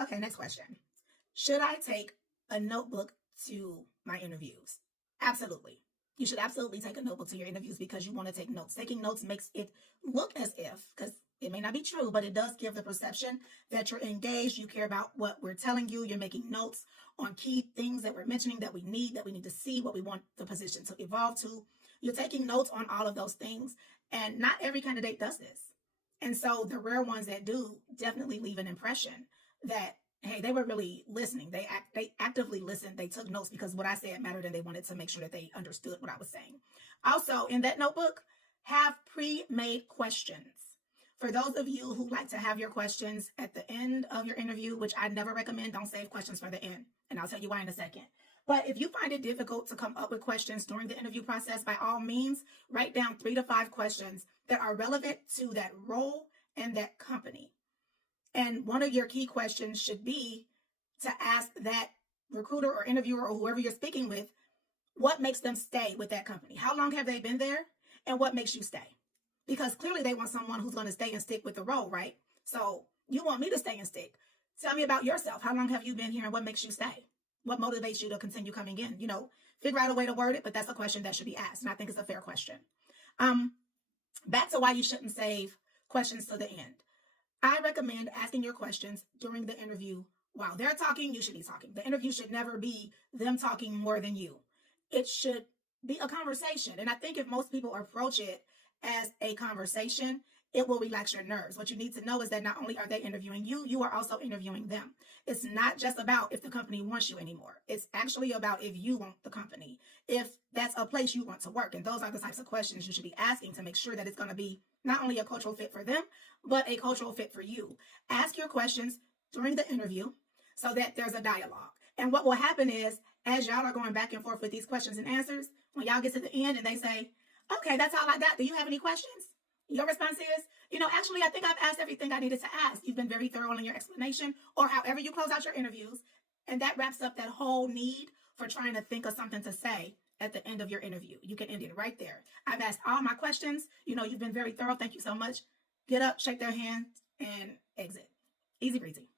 Okay, next question. Should I take a notebook to my interviews? Absolutely. You should absolutely take a notebook to your interviews because you want to take notes. Taking notes makes it look as if, because it may not be true, but it does give the perception that you're engaged, you care about what we're telling you, you're making notes on key things that we're mentioning that we need to see, what we want the position to evolve to. You're taking notes on all of those things, and not every candidate does this. And so the rare ones that do definitely leave an impression that, hey, they were really listening. They actively listened. They took notes because what I said mattered and they wanted to make sure that they understood what I was saying. Also, in that notebook, have pre-made questions. For those of you who like to have your questions at the end of your interview, which I never recommend, don't save questions for the end. And I'll tell you why in a second. But if you find it difficult to come up with questions during the interview process, by all means, write down 3 to 5 questions that are relevant to that role and that company. And one of your key questions should be to ask that recruiter or interviewer or whoever you're speaking with, what makes them stay with that company? How long have they been there? And what makes you stay? Because clearly they want someone who's going to stay and stick with the role, right? So you want me to stay and stick. Tell me about yourself. How long have you been here and what makes you stay? What motivates you to continue coming in? Figure out a way to word it, but that's a question that should be asked. And I think it's a fair question. Back to why you shouldn't save questions to the end. I recommend asking your questions during the interview. While they're talking, you should be talking. The interview should never be them talking more than you. It should be a conversation. And I think if most people approach it as a conversation, it will relax your nerves. What you need to know is that not only are they interviewing you, you are also interviewing them. It's not just about if the company wants you anymore. It's actually about if you want the company, if that's a place you want to work. And those are the types of questions you should be asking to make sure that it's going to be not only a cultural fit for them, but a cultural fit for you. Ask your questions during the interview so that there's a dialogue. And what will happen is, as y'all are going back and forth with these questions and answers, when y'all get to the end and they say, okay, that's all I got. Do you have any questions? Your response is, actually, I think I've asked everything I needed to ask. You've been very thorough in your explanation, or however you close out your interviews. And that wraps up that whole need for trying to think of something to say at the end of your interview. You can end it right there. I've asked all my questions. You've been very thorough. Thank you so much. Get up, shake their hand, and exit. Easy breezy.